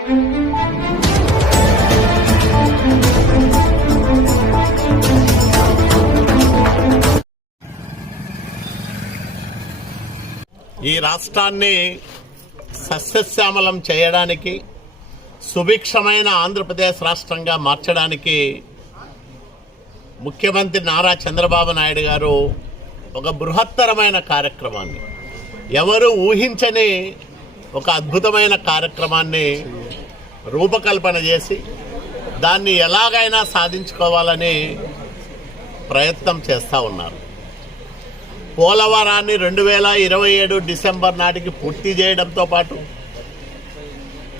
ఈ రాష్ట్రాన్ని సస్యశ్యామలం చేయడానికి సుభిక్షమైన ఆంధ్రప్రదేశ్ రాష్ట్రంగా మార్చడానికి ముఖ్యమంత్రి నారా చంద్రబాబు నాయుడు గారు ఒక బృహత్తరమైన కార్యక్రమాన్ని ఎవరు ఊహించని ఒక అద్భుతమైన కార్యక్రమాన్ని రూపకల్పన చేసి దాన్ని ఎలాగైనా సాధించుకోవాలని ప్రయత్నం చేస్తూ ఉన్నారు. పోలవరాన్ని రెండు వేల ఇరవై ఏడు డిసెంబర్ నాటికి పూర్తి చేయడంతో పాటు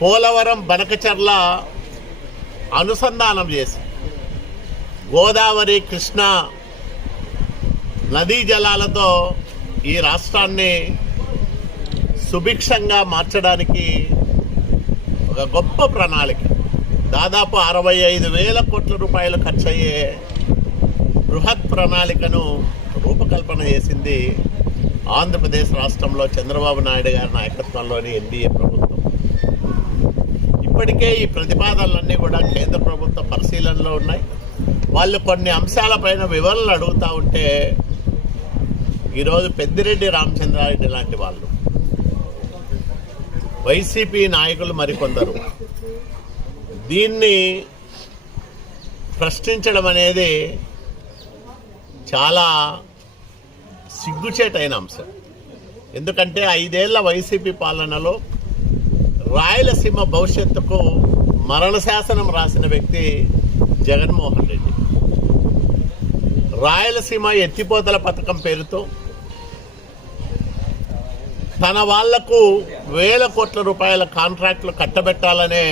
పోలవరం బనకచర్ల అనుసంధానం చేసి గోదావరి కృష్ణ నదీ జలాలతో ఈ రాష్ట్రాన్ని సుభిక్షంగా మార్చడానికి ఒక గొప్ప ప్రణాళిక. దాదాపు అరవై ఐదు వేల కోట్ల రూపాయలు ఖర్చయ్యే బృహత్ ప్రణాళికను రూపకల్పన చేసింది ఆంధ్రప్రదేశ్ రాష్ట్రంలో చంద్రబాబు నాయుడు గారి నాయకత్వంలోని ఎన్డీఏ ప్రభుత్వం. ఇప్పటికే ఈ ప్రతిపాదనలన్నీ కూడా కేంద్ర ప్రభుత్వ పరిశీలనలో ఉన్నాయి. వాళ్ళు కొన్ని అంశాలపైన వివరణలు అడుగుతూ ఉంటే ఈరోజు పెద్దిరెడ్డి రామచంద్రారెడ్డి లాంటి వాళ్ళు వైసీపీ నాయకులు మరికొందరు. దీన్ని ప్రశ్నించడం అనేది చాలా సిగ్గుచేటైన అంశం. ఎందుకంటే ఐదేళ్ళ వైసీపీ పాలనలో రాయలసీమ భవిష్యత్తుకు మరణ శాసనం రాసిన వ్యక్తి జగన్మోహన్ రెడ్డి. రాయలసీమ ఎత్తిపోతల పథకం పేరుతో తన వాళ్ళకు వేల కోట్ల రూపాయల కాంట్రాక్టులు కట్టబెట్టాలనే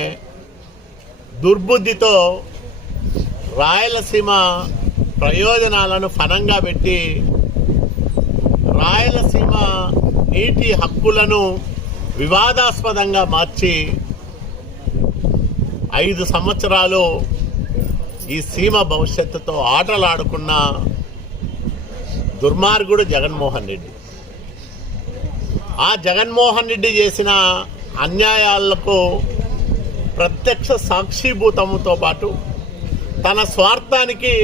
దుర్బుద్ధితో రాయలసీమ ప్రయోజనాలను ఫలంగా పెట్టి రాయలసీమ నీటి హక్కులను వివాదాస్పదంగా మార్చి ఐదు సంవత్సరాలు ఈ సీమ భవిష్యత్తుతో ఆటలాడుకున్న దుర్మార్గుడు జగన్మోహన్ రెడ్డి. ఆ జగన్మోహన్ రెడ్డి చేసిన అన్యాయాలకు ప్రత్యక్ష సాక్షిభూతముతో పాటు తన స్వార్థానికి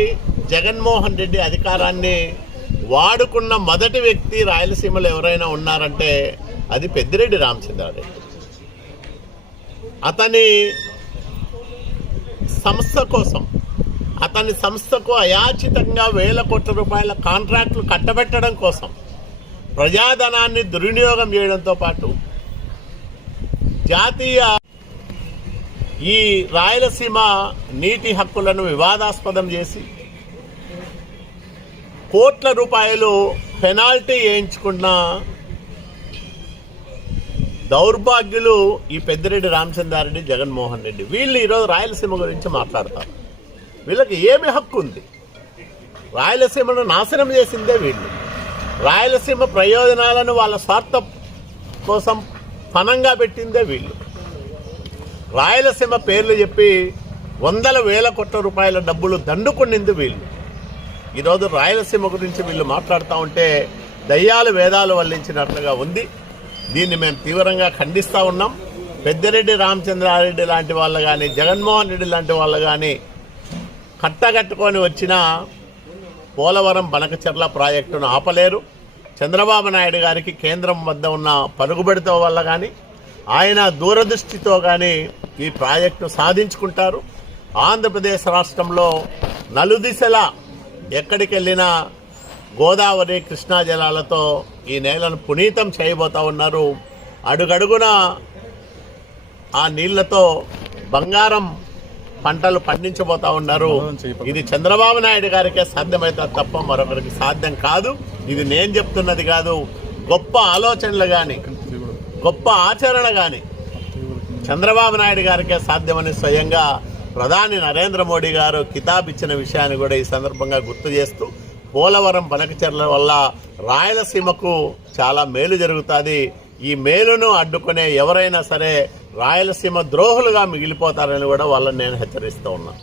జగన్మోహన్ రెడ్డి అధికారాన్ని వాడుకున్న మొదటి వ్యక్తి రాయలసీమలో ఎవరైనా ఉన్నారంటే అది పెద్దిరెడ్డి రామచంద్రారెడ్డి. అతని సంస్థ కోసం అతని సంస్థకు అయాచితంగా వేల కోట్ల రూపాయల కాంట్రాక్టులు కట్టబెట్టడం కోసం ప్రజాధనాన్ని దుర్వినియోగం చేయడంతో పాటు జాతీయ ఈ రాయలసీమ నీటి హక్కులను వివాదాస్పదం చేసి కోట్ల రూపాయలు పెనాల్టీ వేయించుకున్న దౌర్భాగ్యులు ఈ పెద్దిరెడ్డి రామచంద్రారెడ్డి జగన్మోహన్ రెడ్డి. వీళ్ళు ఈరోజు రాయలసీమ గురించి మాట్లాడతారు. వీళ్ళకి ఏమి హక్కు ఉంది? రాయలసీమను నాశనం చేసిందే వీళ్ళు. రాయలసీమ ప్రయోజనాలను వాళ్ళ స్వార్థ కోసం పనంగా పెట్టిందే వీళ్ళు. రాయలసీమ పేర్లు చెప్పి వందల వేల కోట్ల రూపాయల డబ్బులు దండుకునింది వీళ్ళు. ఈరోజు రాయలసీమ గురించి వీళ్ళు మాట్లాడుతూ ఉంటే దయ్యాలు వేదాలు వల్లించినట్లుగా ఉంది. దీన్ని మేము తీవ్రంగా ఖండిస్తూ ఉన్నాం. పెద్దిరెడ్డి రామచంద్రారెడ్డి లాంటి వాళ్ళు కానీ జగన్మోహన్ రెడ్డి లాంటి వాళ్ళు కానీ కట్టగట్టుకొని వచ్చిన పోలవరం బనకచెర్ల ప్రాజెక్టును ఆపలేరు. చంద్రబాబు నాయుడు గారికి కేంద్రం వద్ద ఉన్న పరుగుబడితో వల్ల కానీ ఆయన దూరదృష్టితో కానీ ఈ ప్రాజెక్టు సాధించుకుంటారు. ఆంధ్రప్రదేశ్ రాష్ట్రంలో నలుదిశలా ఎక్కడికి వెళ్ళినా గోదావరి కృష్ణా జలాలతో ఈ నేలను పునీతం చేయబోతా ఉన్నారు. అడుగడుగున ఆ నీళ్ళతో బంగారం పంటలు పండించబోతా ఉన్నారు. ఇది చంద్రబాబు నాయుడు గారికే సాధ్యమైతే తప్ప మరొకరికి సాధ్యం కాదు. ఇది నేను చెప్తున్నది కాదు. గొప్ప ఆలోచనలు కానీ గొప్ప ఆచరణ కానీ చంద్రబాబు నాయుడు గారికే సాధ్యమని స్వయంగా ప్రధాని నరేంద్ర మోడీ గారు కితాబ్ ఇచ్చిన విషయాన్ని కూడా ఈ సందర్భంగా గుర్తు చేస్తూ పోలవరం పనకచర్ల వల్ల రాయలసీమకు చాలా మేలు జరుగుతుంది. ఈ మేలును అడ్డుకునే ఎవరైనా సరే రాయలసీమ ద్రోహులుగా మిగిలిపోతారని కూడా వాళ్ళని నేను హెచ్చరిస్తూ ఉన్నా